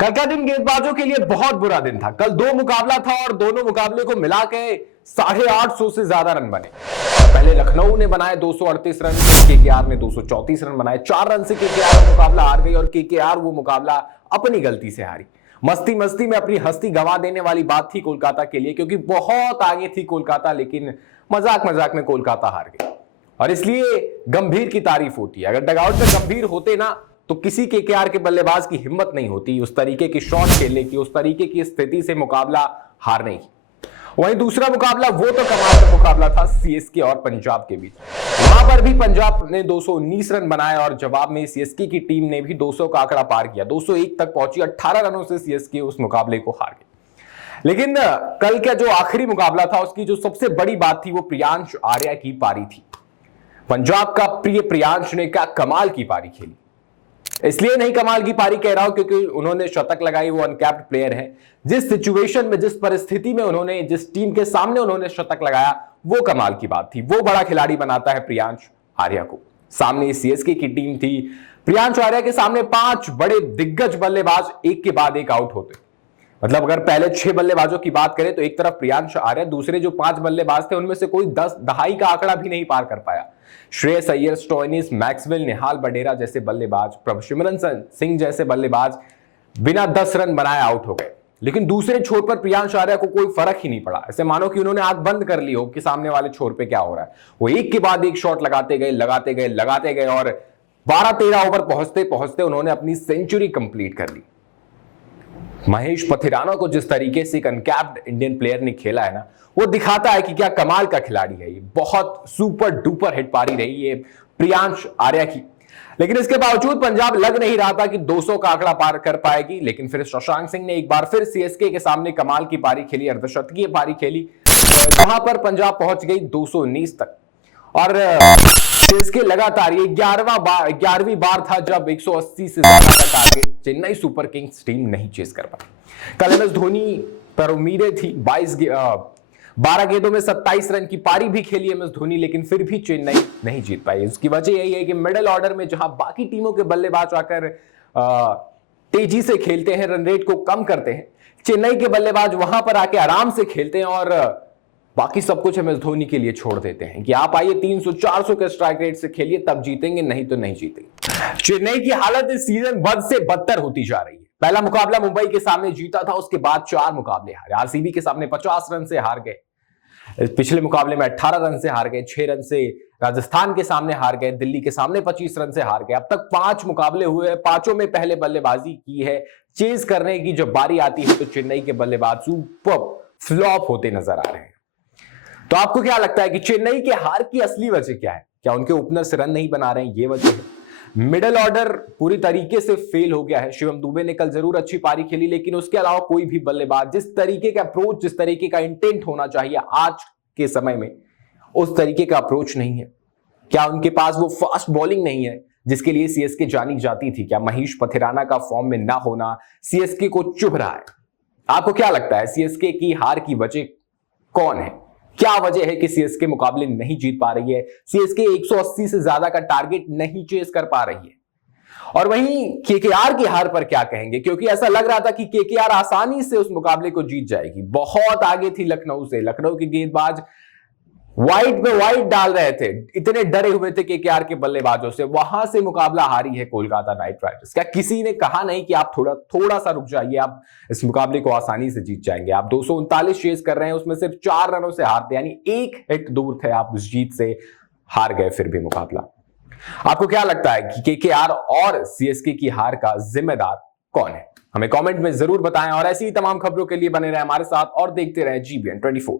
कल का दिन गेंदबाजों के लिए बहुत बुरा दिन था। कल दो मुकाबला था और दोनों मुकाबले को मिला के 850 से ज्यादा रन बने। पहले लखनऊ ने बनाए 238 रन, केकेआर ने 234 रन बनाए। 4 रन से केकेआर मुकाबला हार गई और केकेआर वो मुकाबला अपनी गलती से हारी। मस्ती मस्ती में अपनी हस्ती गंवा देने वाली बात थी कोलकाता के लिए, क्योंकि बहुत आगे थी कोलकाता, लेकिन मजाक मजाक में कोलकाता हार गई। और इसलिए गंभीर की तारीफ होती है। अगर डगआउट में गंभीर होते ना तो किसी केकेआर के बल्लेबाज की हिम्मत नहीं होती उस तरीके की शॉट खेलने की, उस तरीके की स्थिति से मुकाबला हारने की। वहीं दूसरा मुकाबला वो तो कमाल का मुकाबला था सीएसके और पंजाब के बीच। वहां पर भी पंजाब ने 219 रन बनाए और जवाब में सीएसके की टीम ने भी 200 का आंकड़ा पार किया। 201 तक पहुंची। 18 रनों से सीएसके उस मुकाबले को हार गई। लेकिन कल का जो आखिरी मुकाबला था उसकी जो सबसे बड़ी बात थी वो प्रियांश आर्या की पारी थी। पंजाब का प्रिय प्रियांश ने क्या कमाल की पारी खेली। इसलिए नहीं कमाल की पारी कह रहा हूं क्योंकि उन्होंने शतक लगाई, वो अनकैप्ड प्लेयर है। जिस सिचुएशन में, जिस परिस्थिति में उन्होंने, जिस टीम के सामने उन्होंने शतक लगाया, वो कमाल की बात थी। वो बड़ा खिलाड़ी बनाता है प्रियांश आर्या को। सामने सीएसके की टीम थी। प्रियांश आर्या के सामने 5 बड़े दिग्गज बल्लेबाज एक के बाद एक आउट होते। मतलब अगर पहले 6 बल्लेबाजों की बात करें तो एक तरफ प्रियांश आर्या, दूसरे जो 5 बल्लेबाज थे उनमें से कोई 10 दहाई का आंकड़ा भी नहीं पार कर पाया। श्रेयस अय्यर, स्टोइनिस, मैक्सवेल, निहाल बडेरा जैसे बल्लेबाज, प्रभसिमरन सिंह जैसे बल्लेबाज बिना 10 रन बनाए आउट हो गए। लेकिन दूसरे छोर पर प्रियांश आर्या को कोई फर्क ही नहीं पड़ा। ऐसे मानो कि उन्होंने आंख बंद कर ली हो कि सामने वाले छोर पे क्या हो रहा है। वो एक के बाद एक शॉट लगाते गए और 12-13 ओवर पहुंचते पहुंचते उन्होंने अपनी सेंचुरी कंप्लीट कर ली। महेश पथिराना को जिस तरीके से एक अनकैप्ड इंडियन प्लेयर ने खेला है ना, वो दिखाता है कि क्या कमाल का खिलाड़ी है ये। बहुत सुपर डुपर हिट पारी रही है प्रियांश आर्या की। लेकिन इसके बावजूद पंजाब लग नहीं रहा था कि 200 का आंकड़ा पार कर पाएगी। लेकिन फिर शशांक सिंह ने एक बार फिर सीएसके के सामने कमाल की पारी खेली, अर्धशतकीय पारी खेली, जहां पर पंजाब पहुंच गई 219 तक। और सीएसके लगातार ये 11वीं बार था जब 180 से ज्यादा का target Chennai super Kings team नहीं चेस कर पाई। कल एमएस धोनी पर उम्मीदें थी। 12 गेंदों में 27 रन की पारी भी खेली एमएस धोनी, लेकिन फिर भी चेन्नई नहीं जीत पाई। उसकी वजह यही है कि मिडिल ऑर्डर में जहां बाकी टीमों के बल्लेबाज आकर तेजी से खेलते हैं, रन रेट को कम करते हैं, चेन्नई के बल्लेबाज वहां पर आके आराम से खेलते हैं और बाकी सब कुछ एमएस धोनी के लिए छोड़ देते हैं कि आप आइए 300-400 के स्ट्राइक रेट से खेलिए, तब जीतेंगे, नहीं तो नहीं जीतेंगे। चेन्नई की हालत इस सीजन बद से बदतर होती जा रही है। पहला मुकाबला मुंबई के सामने जीता था, उसके बाद 4 मुकाबले हारे। आरसीबी के सामने 50 रन से हार गए। पिछले मुकाबले में 18 रन से हार गए। 6 रन से राजस्थान के सामने हार गए। दिल्ली के सामने 25 रन से हार गए। अब तक 5 मुकाबले हुए हैं, 5 में पहले बल्लेबाजी की है। चेज करने की जब बारी आती है तो चेन्नई के बल्लेबाज सुपर फ्लॉप होते नजर आ रहे हैं। तो आपको क्या लगता है कि चेन्नई के हार की असली वजह क्या है? क्या उनके ओपनर्स रन नहीं बना रहे हैं, ये वजह है? मिडिल ऑर्डर पूरी तरीके से फेल हो गया है। शिवम दुबे ने कल जरूर अच्छी पारी खेली, लेकिन उसके अलावा कोई भी बल्लेबाज जिस तरीके का अप्रोच, जिस तरीके का इंटेंट होना चाहिए आज के समय में, उस तरीके का अप्रोच नहीं है। क्या उनके पास वो फास्ट बॉलिंग नहीं है जिसके लिए सीएसके जानी जाती थी? क्या महेश पथिराना का फॉर्म में ना होना सीएसके को चुभ रहा है? आपको क्या लगता है सीएसके की हार की वजह कौन है? क्या वजह है कि सीएसके मुकाबले नहीं जीत पा रही है? सीएसके 180 से ज्यादा का टारगेट नहीं चेस कर पा रही है। और वहीं केकेआर की हार पर क्या कहेंगे? क्योंकि ऐसा लग रहा था कि केकेआर आसानी से उस मुकाबले को जीत जाएगी। बहुत आगे थी लखनऊ से। लखनऊ के गेंदबाज वाइड में वाइड डाल रहे थे, इतने डरे हुए थे केकेआर के बल्लेबाजों से। वहां से मुकाबला हारी है कोलकाता नाइट राइडर्स। क्या किसी ने कहा नहीं कि आप थोड़ा सा रुक जाइए, आप इस मुकाबले को आसानी से जीत जाएंगे? आप 239 चेज कर रहे हैं, उसमें सिर्फ 4 रनों से हारते, यानी 1 हिट दूर थे आप उस जीत से। हार गए फिर भी मुकाबला। आपको क्या लगता है कि केकेआर और सीएसके की हार का जिम्मेदार कौन है? हमें कमेंट में जरूर बताएं और ऐसी ही तमाम खबरों के लिए बने रहे हमारे साथ और देखते रहे GBN 24।